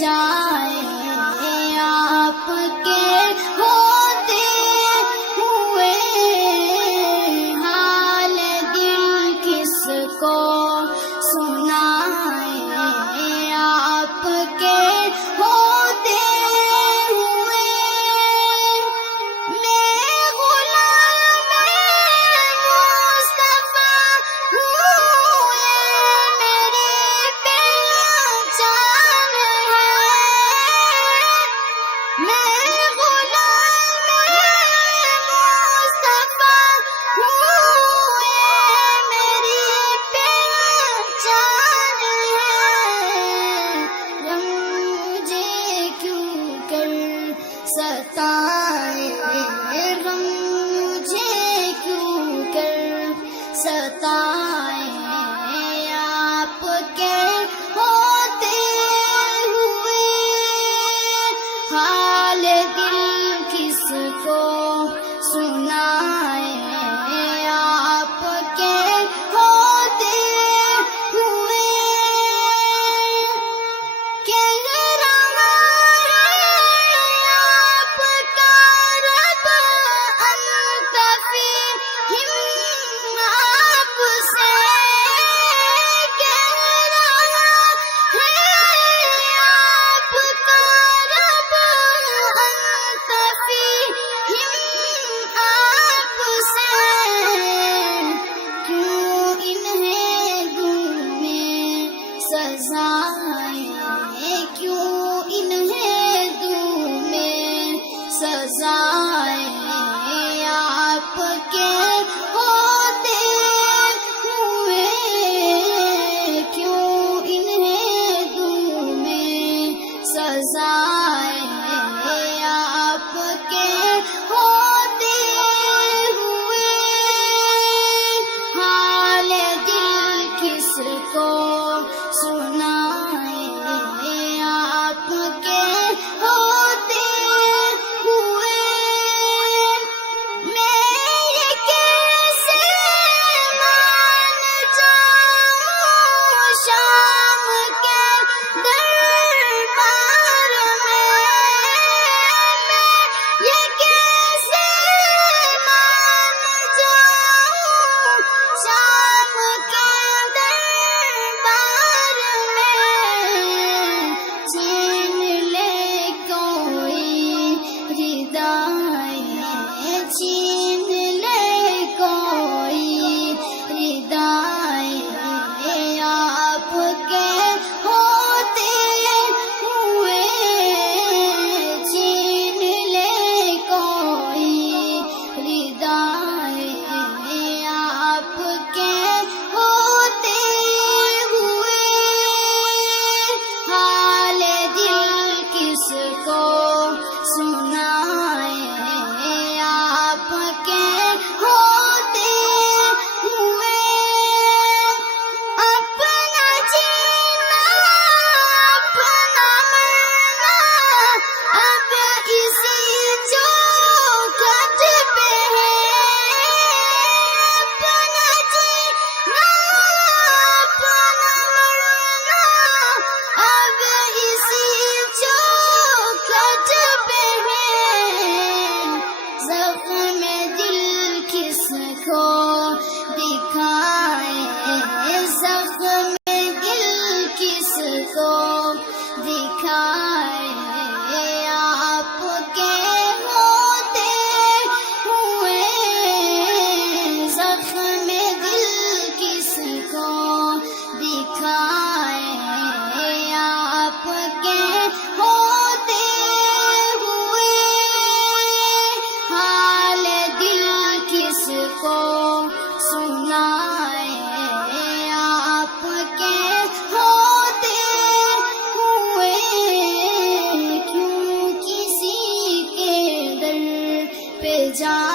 جائے آپ کے ہوتے ہوئے، حال دل کس کو سنائے آپ کے ہوتے ہوئے۔ میں غلام مصطفیٰ ہوں، یہ میری پہچان ہے۔ میں غلام مصطفیٰ ہوں، یہ میری پہچان ہے۔ غم مجھے کیوں کر ستائے، غم مجھے کیوں کر ستائے آپ کے ہوتے ہوئے، حال دل کس کو سنائے آپ کے ہوتے ہوئے۔ کہہ رہا ہے آپ کا رب انت فیہم آپ سے، کہہ رہا ہے آپ کا رب انت فیہم آپ سے۔ کیوں انہیں دوں میں سزائیں، کیوں انہیں دوں میں سزائیں آپ کے ہوتے ہوئے، کیوں انہیں دوں میں سزائیں آپ کے ہوتے ہوئے۔ حال دل کس کو سنائے آپ کے ہوتے ہوئے۔ میں یہ کیسے مان جاؤں شام کے دربار میں، میں یہ کیسے مان جاؤں شام کے دربار میں۔ چھین لے کوئی ردائیں، چھین لے کوئی ردائیں آپ کے ہوتے ہوئے، چھین لے کوئی ردائیں آپ کے ہوتے ہوئے۔ حال دل کس کو سنائے آپ کے ہوتے ہوئے۔ اپنا جینا اپنا مرنا اب اسی چوکھٹ پہ ہے، اپنا جینا اپنا مرنا اب اسی چوکھٹ پہ ہے۔ زخم دل کس کو دکھائے، زخم دل کس کو دکھائے آپ کے ہوتے ہوئے، زخم دل کس کو دکھائے آپ کے ہوتے ہوئے۔ حال دل کس کو سنائے آپ کے ہوتے ہوئے، کیوں کسی کے در پہ جا